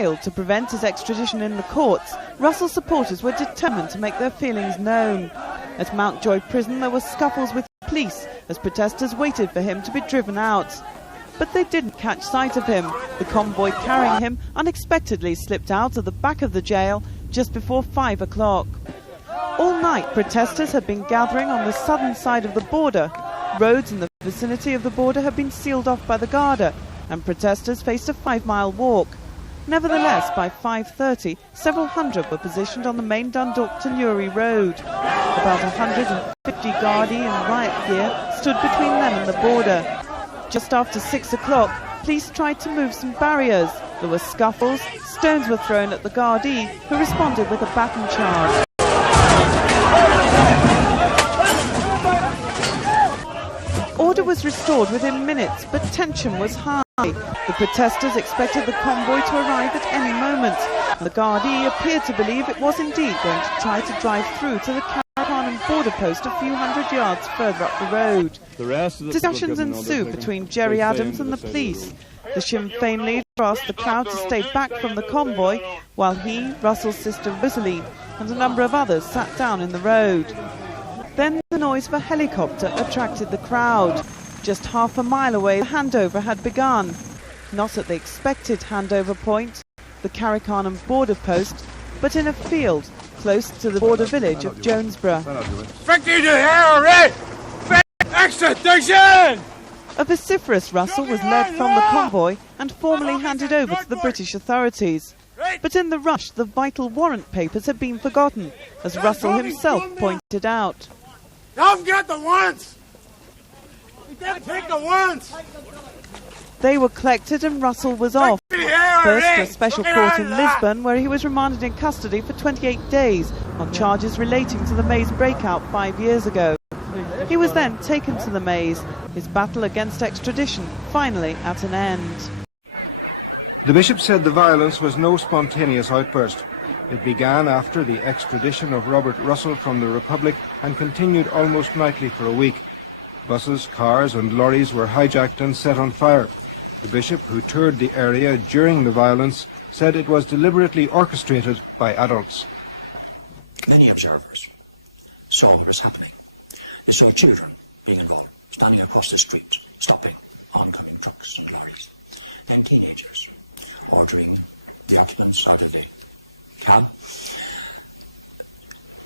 failed to prevent his extradition in the courts, Russell's supporters were determined to make their feelings known. At Mountjoy Prison there were scuffles with police as protesters waited for him to be driven out. But they didn't catch sight of him. The convoy carrying him unexpectedly slipped out of the back of the jail just before 5 o'clock. All night protesters had been gathering on the southern side of the border. Roads in the vicinity of the border had been sealed off by the Garda, and protesters faced a 5-mile walk. Nevertheless, by 5:30, several hundred were positioned on the main Dundalk to Newry Road. About 150 Gardaí in riot gear stood between them and the border. Just after 6 o'clock, police tried to move some barriers. There were scuffles, stones were thrown at the Gardaí, who responded with a baton charge. Order was restored within minutes, but tension was high. The protesters expected the convoy to arrive at any moment. The Gardaí appeared to believe it was indeed going to try to drive through to the Carrick border post a few hundred yards further up the road. Discussions ensued between Gerry Adams and the police. The Sinn Féin leader asked the crowd to stay back from the convoy, while he, Russell's sister Rosalie, and a number of others sat down in the road. Then the noise of a helicopter attracted the crowd. Just half a mile away, the handover had begun. Not at the expected handover point, the Carrick border post, but in a field close to the border village of Jonesborough. Extradition! A vociferous Russell was led from the convoy and formally handed over to the British authorities. But in the rush, the vital warrant papers had been forgotten, as Russell himself pointed out. Don't get the warrants! You can't take the warrants! They were collected and Russell was off. First to a special court in Lisbon, where he was remanded in custody for 28 days on charges relating to the Maze breakout 5 years ago. He was then taken to the Maze, his battle against extradition finally at an end. The bishop said the violence was no spontaneous outburst. It began after the extradition of Robert Russell from the Republic and continued almost nightly for a week. Buses, cars and lorries were hijacked and set on fire. The bishop, who toured the area during the violence, said it was deliberately orchestrated by adults. Many observers saw what was happening. They saw children being involved, standing across the street, stopping oncoming trucks and lorries. Then teenagers ordering the occupants out of the cab,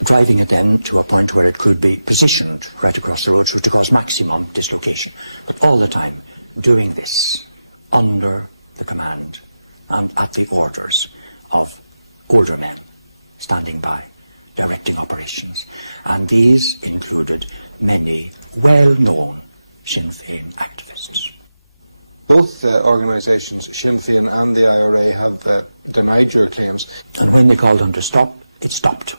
driving it then to a point where it could be positioned right across the road so to cause maximum dislocation. But all the time doing this under the command and at the orders of older men standing by, directing operations. And these included many well-known Sinn Féin activists. Both organisations, Sinn Féin and the IRA, have denied your claims. And when they called them to stop, it stopped.